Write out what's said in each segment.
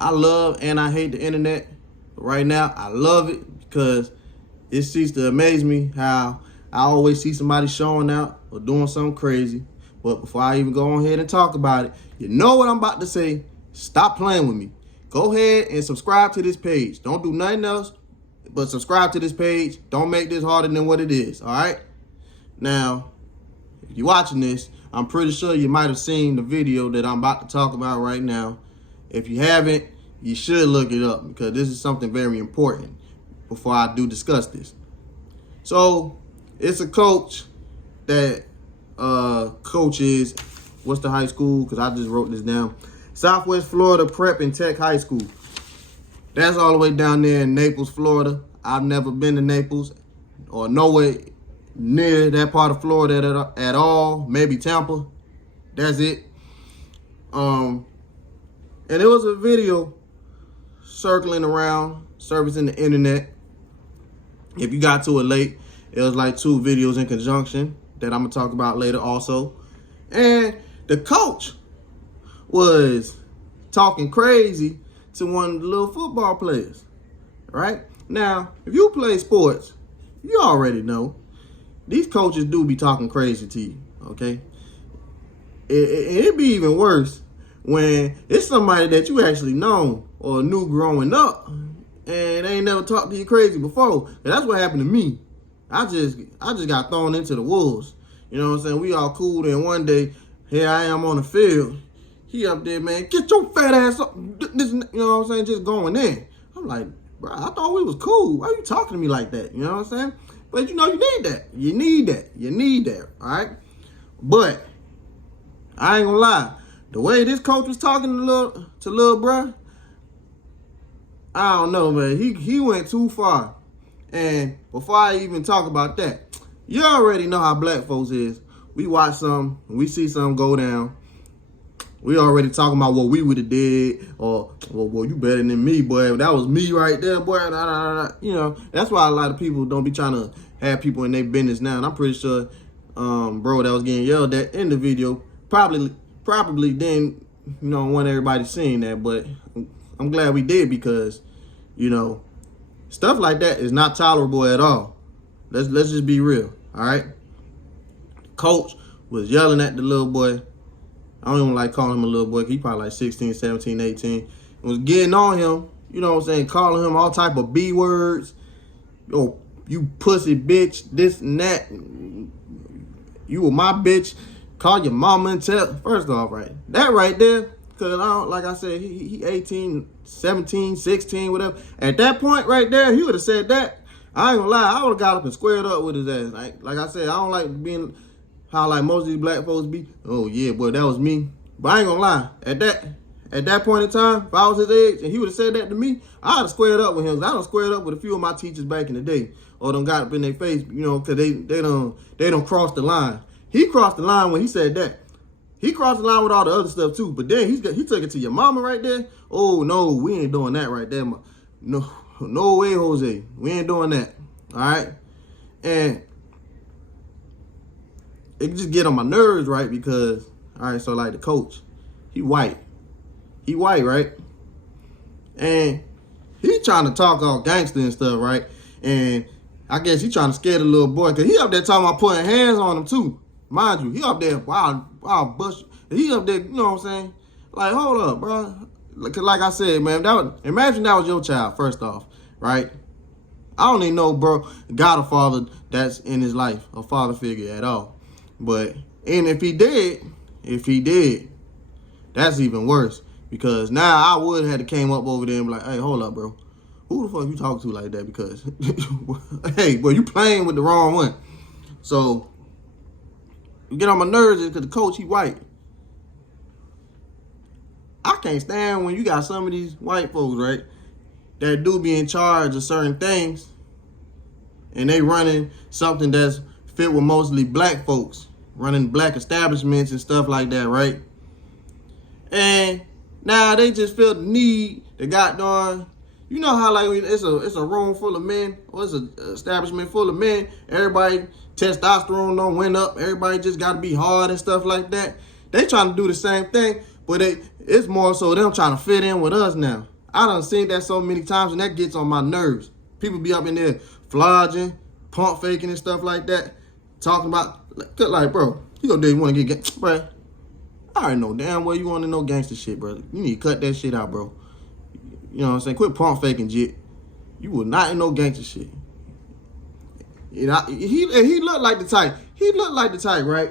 I love and I hate the internet. Right now, I love it because it seems to amaze me how I always see somebody showing out or doing something crazy. But before I even go on ahead and talk about it, you know what I'm about to say. Stop playing with me. Go ahead and subscribe to this page. Don't do nothing else but subscribe to this page. Don't make this harder than what it is, all right? Now, if you're watching this, I'm pretty sure you might have seen the video that I'm about to talk about right now. If you haven't, you should look it up because this is something very important before I do discuss this. So, it's a coach that coaches, what's the high school? Because I just wrote this down. Southwest Florida Prep and Tech High School. That's all the way down there in Naples, Florida. I've never been to Naples or nowhere near that part of Florida at all. Maybe Tampa. That's it. And it was a video circling around, surfacing the internet. If you got to it late, it was like 2 videos in conjunction that I'm going to talk about later also. And the coach was talking crazy to one of the little football players, right? Now, if you play sports, you already know these coaches do be talking crazy to you, okay? It'd be even worse when it's somebody that you actually know or knew growing up and they ain't never talked to you crazy before. And that's what happened to me. I just got thrown into the wolves. You know what I'm saying? We all cool, and one day, here I am on the field. He up there, man, get your fat ass up. This, you know what I'm saying? Just going in. I'm like, bro, I thought we was cool. Why are you talking to me like that? You know what I'm saying? But you know, you need that. You need that. You need that, all right? But I ain't gonna lie. The way this coach was talking to little bro, I don't know, man. He went too far. And before I even talk about that, you already know how black folks is. We watch something, we see something go down. We already talking about what we would have did, or, well, you better than me, boy. That was me right there, boy. You know, that's why a lot of people don't be trying to have people in their business now. And I'm pretty sure, bro, that was getting yelled at in the video probably didn't, you know, want everybody seeing that. But I'm glad we did because, you know, stuff like that is not tolerable at all. Let's just be real, all right? Coach was yelling at the little boy. I don't even like calling him a little boy. He probably like 16, 17, 18. Was getting on him, you know what I'm saying, calling him all type of B words. Yo, you pussy bitch, this and that. You were my bitch. Call your mama and tell. First off, right, that right there, because I don't, like I said, he 18, 17, 16, whatever. At that point right there, he would have said that. I ain't gonna lie, I would have got up and squared up with his ass. Like I said, I don't like being how like most of these black folks be. Oh yeah, boy, that was me. But I ain't gonna lie, at that point in time, if I was his age and he would have said that to me, I'd have squared up with him. I done squared up with a few of my teachers back in the day, or done got up in their face, you know, because they don't cross the line. He crossed the line when he said that. He crossed the line with all the other stuff too, but then he took it to your mama right there. Oh no, we ain't doing that right there. No way, Jose. We ain't doing that. All right, and it just get on my nerves, right? Because, all right, so like the coach, he white, right? And he trying to talk all gangster and stuff, right? And I guess he trying to scare the little boy because he up there talking about putting hands on him too. Mind you, he up there, wow, bush. He up there, you know what I'm saying? Like, hold up, bro. Like I said, man, imagine that was your child, first off, right? I don't even know, bro, got a father that's in his life, a father figure at all. But, and if he did, that's even worse. Because now I would have to came up over there and be like, hey, hold up, bro. Who the fuck you talking to like that? Because, hey, boy, you playing with the wrong one. So, you get on my nerves because the coach, he white. I can't stand when you got some of these white folks, right, that do be in charge of certain things, and they running something that's fit with mostly black folks, running black establishments and stuff like that, right? And now they just feel the need to goddamn, you know how like it's a room full of men, or it's an establishment full of men, everybody testosterone don't went up, everybody just got to be hard and stuff like that. They trying to do the same thing, But it's more so them trying to fit in with us now. I done seen that so many times, and that gets on my nerves. People be up in there flogging, pump faking and stuff like that, talking about, like, bro, you go there, you want to get, bro, I already know damn well you want to know gangster shit, bro. You need to cut that shit out, bro. You know what I'm saying? Quit pump faking, jit. You will not know gangster shit. You know, he looked like the type. He looked like the type, right?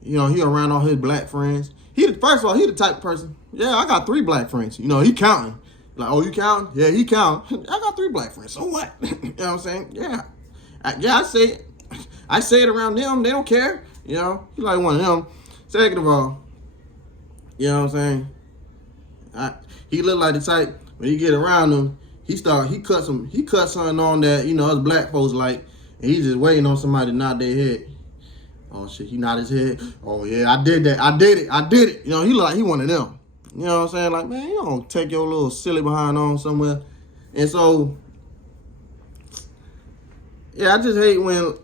You know, he around all his black friends. First of all, he the type of person. Yeah, I got 3 black friends. You know, he counting. Like, oh, you counting? Yeah, he counting. I got 3 black friends. So what? You know what I'm saying? Yeah. I say it. I say it around them. They don't care. You know, he like one of them. Second of all, you know what I'm saying? He look like the type, when he get around them, he cut something on that, you know, us black folks like, and he just waiting on somebody to nod their head. Oh shit, he nod his head. Oh yeah, I did that. I did it. You know, he look like he one of them. You know what I'm saying? Like, man, you don't take your little silly behind on somewhere. And so, yeah, I just hate when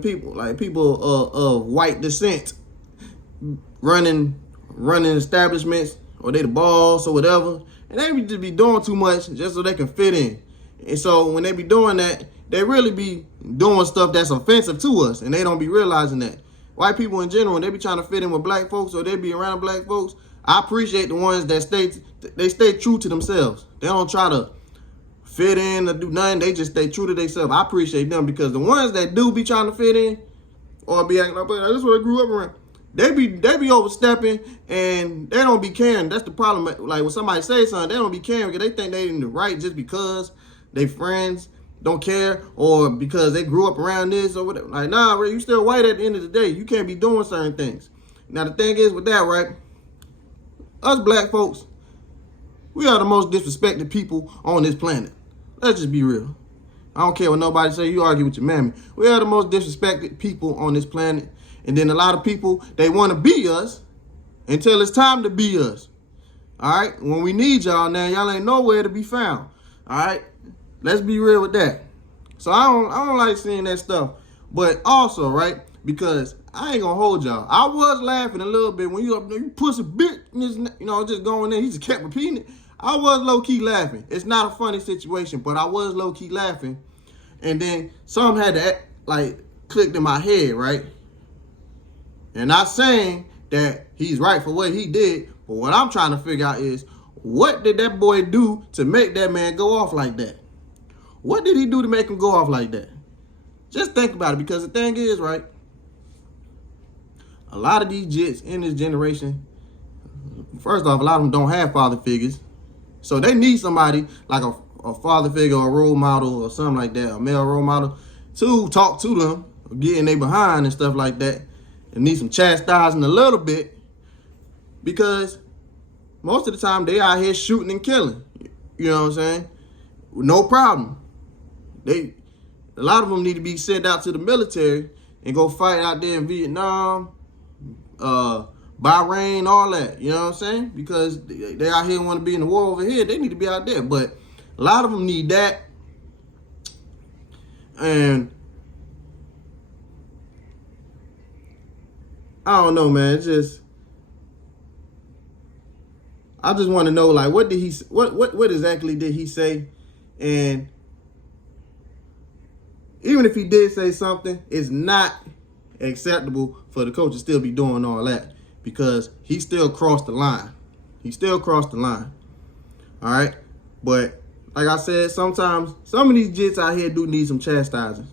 people of white descent running establishments, or they the boss or whatever, and they just be doing too much just so they can fit in. And so when they be doing that, they really be doing stuff that's offensive to us, and they don't be realizing that. White people in general, when they be trying to fit in with black folks, or they be around black folks, I appreciate the ones that stay true to themselves. They don't try to fit in or do nothing. They just stay true to themselves. I appreciate them, because the ones that do be trying to fit in or be acting like, this is what I grew up around, they be overstepping, and they don't be caring. That's the problem. Like, when somebody say something, they don't be caring because they think they in the right just because they friends don't care, or because they grew up around this or whatever. Like, nah, bro, you still white at the end of the day. You can't be doing certain things. Now, the thing is with that, right? Us black folks, we are the most disrespected people on this planet. Let's just be real. I don't care what nobody say. You argue with your mammy. We are the most disrespected people on this planet. And then a lot of people, they want to be us until it's time to be us. All right? When we need y'all now, y'all ain't nowhere to be found. All right? Let's be real with that. So I don't like seeing that stuff. But also, right, because I ain't gonna hold y'all, I was laughing a little bit when you up there, you pussy bitch, you know, just going there. He just kept repeating it. I was low-key laughing. It's not a funny situation, but I was low-key laughing. And then something had to, like, clicked in my head, right? And not saying that he's right for what he did, but what I'm trying to figure out is, what did that boy do to make that man go off like that? What did he do to make him go off like that? Just think about it, because the thing is, right, a lot of these jits in this generation, first off, a lot of them don't have father figures. So they need somebody like a father figure or a role model or something like that, a male role model, to talk to them, get in their behind and stuff like that, and need some chastising a little bit, because most of the time they out here shooting and killing. You know what I'm saying? No problem. A lot of them need to be sent out to the military and go fight out there in Vietnam, Bahrain, all that. You know what I'm saying? Because they out here want to be in the war over here. They need to be out there. But a lot of them need that. And I don't know, man. It's just, I just want to know, like, what exactly did he say? And even if he did say something, it's not acceptable for the coach to still be doing all that, because he still crossed the line. He still crossed the line. All right? But like I said, sometimes some of these jits out here do need some chastising.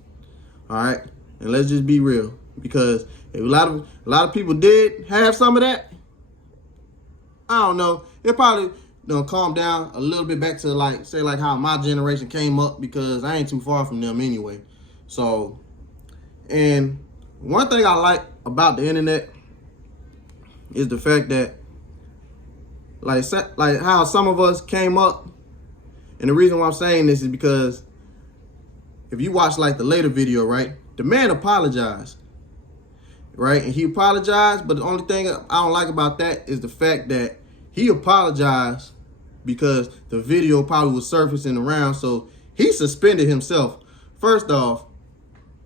All right? And let's just be real, because if a lot of people did have some of that, I don't know, it probably calm down a little bit back to, like, say, like how my generation came up, because I ain't too far from them anyway. So, and one thing I like about the internet is the fact that, like how some of us came up, and the reason why I'm saying this is because if you watch, like, the later video, right, the man apologized, right? And he apologized, but the only thing I don't like about that is the fact that he apologized because the video probably was surfacing around, so he suspended himself. First off,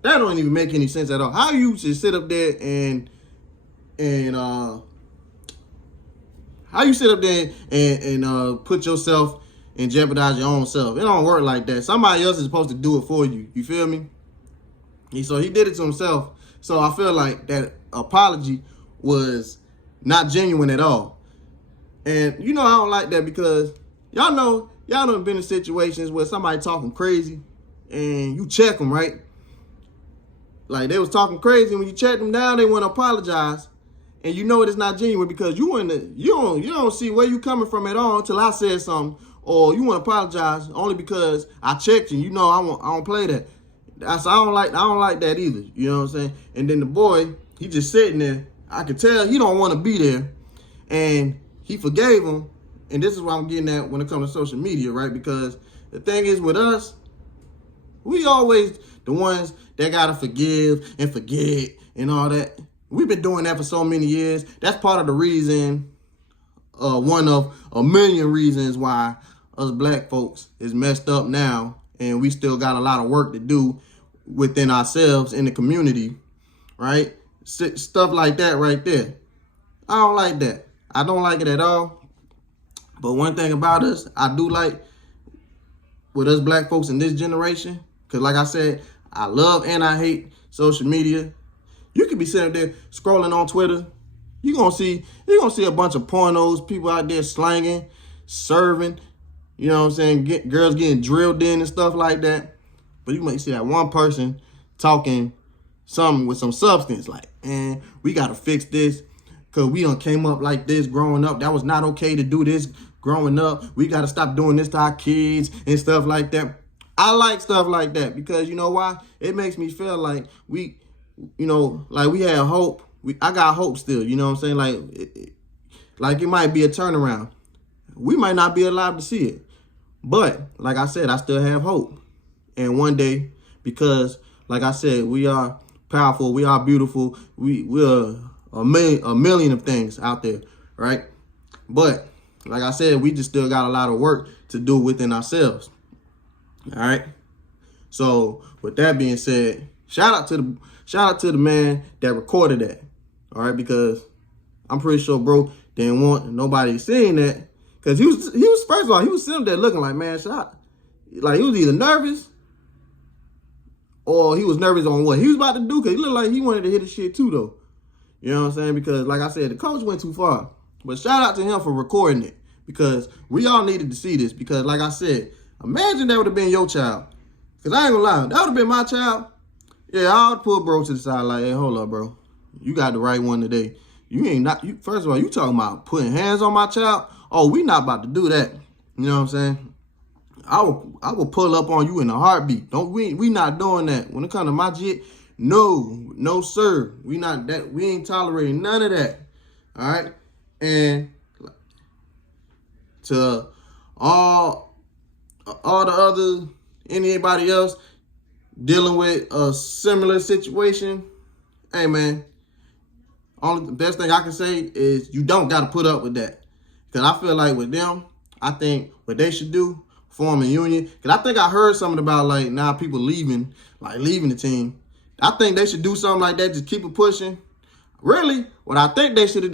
that don't even make any sense at all. How you should sit up there and How you sit up there and put yourself and jeopardize your own self? It don't work like that. Somebody else is supposed to do it for you. You feel me? So he did it to himself. So I feel like that apology was not genuine at all. And I don't like that because y'all done been in situations where somebody talking crazy and you check them, right? Like they was talking crazy, and when you check them down, they want to apologize. And it's not genuine because you don't see where you coming from at all until I said something, or you want to apologize only because I checked you. I don't play that. I don't like that either. You know what I'm saying? And then the boy, he just sitting there. I could tell he don't want to be there, and he forgave him. And this is what I'm getting at when it comes to social media, right? Because the thing is with us, we always the ones that gotta forgive and forget and all that. We've been doing that for so many years. That's part of the reason, one of a million reasons why us black folks is messed up now, and we still got a lot of work to do within ourselves in the community, right? Stuff like that right there. I don't like that. I don't like it at all. But one thing about us, I do like with us black folks in this generation, because like I said, I love and I hate social media. You could be sitting there scrolling on Twitter. You're gonna see a bunch of pornos, people out there slanging, serving, you know what I'm saying, girls getting drilled in and stuff like that. But you might see that one person talking something with some substance, like, and we gotta fix this because we done came up like this growing up. That was not okay to do this growing up. We gotta stop doing this to our kids and stuff like that. I like stuff like that because you know why? It makes me feel like we have hope. I got hope still, you know what I'm saying? Like it might be a turnaround. We might not be alive to see it. But like I said, I still have hope. And one day, because like I said, we are powerful, we are beautiful, we're a million of things out there, right? But like I said, we just still got a lot of work to do within ourselves. All right. So with that being said, shout out to the man that recorded that. All right, because I'm pretty sure bro didn't want nobody seeing that, because he was first of all, he was sitting there looking like, man, like he was either nervous or he was nervous on what he was about to do, because he looked like he wanted to hit his shit too though. You know what I'm saying? Because like I said, the coach went too far. But shout out to him for recording it, because we all needed to see this. Because like I said, imagine that would have been your child. Because I ain't gonna lie, that would have been my child. Yeah, I would pull bro to the side like, hey, hold up, bro. You got the right one today. First of all, you talking about putting hands on my child? Oh, we not about to do that. You know what I'm saying? I will pull up on you in a heartbeat. We not doing that. When it comes to my jit, no, sir. We not that. We ain't tolerating none of that. All right? And to all the other, anybody else dealing with a similar situation, hey man, the best thing I can say is you don't got to put up with that. Because I feel like with them, I think what they should do, form a union. Because I think I heard something about like now people leaving the team. I think they should do something like that, just keep it pushing. Really, what I think they should have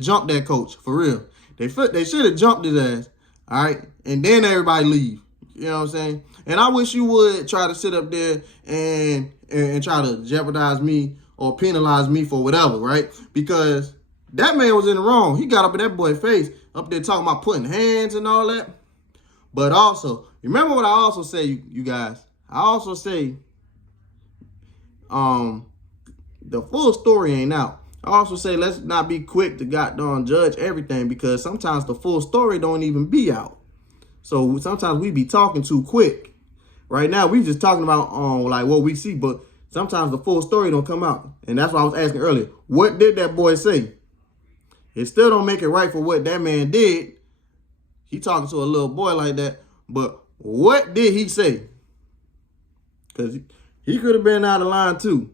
jumped that coach, for real. They should have jumped his ass, all right? And then everybody leave. You know what I'm saying? And I wish you would try to sit up there and try to jeopardize me or penalize me for whatever, right? Because that man was in the wrong. He got up in that boy's face, up there talking about putting hands and all that. But also, remember what I also say, you guys. I also say, the full story ain't out. I also say let's not be quick to goddamn judge everything, because sometimes the full story don't even be out. So sometimes we be talking too quick. Right now, we just talking about like what we see, but sometimes the full story don't come out. And that's what I was asking earlier. What did that boy say? It still don't make it right for what that man did. He talking to a little boy like that. But what did he say? Because he could have been out of line too.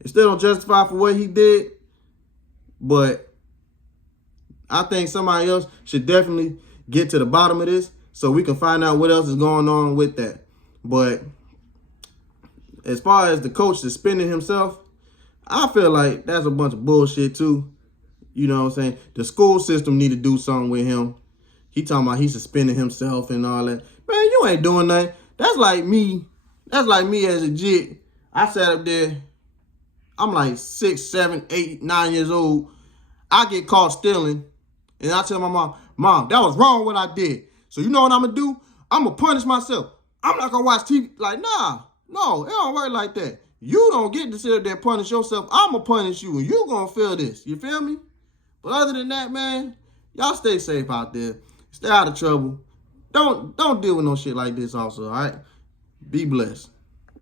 It still don't justify for what he did. But I think somebody else should definitely get to the bottom of this so we can find out what else is going on with that. But as far as the coach suspending himself, I feel like that's a bunch of bullshit too. You know what I'm saying? The school system need to do something with him. He talking about he suspending himself and all that. Man, you ain't doing nothing. That's like me. That's like me as a jit. I sat up there. I'm like 6, 7, 8, 9 years old. I get caught stealing. And I tell my mom, that was wrong what I did. So you know what I'm going to do? I'm going to punish myself. I'm not going to watch TV. Like, nah. No, it don't work like that. You don't get to sit up there and punish yourself. I'm going to punish you, and you going to feel this. You feel me? But other than that, man, y'all stay safe out there. Stay out of trouble. Don't deal with no shit like this also, all right? Be blessed.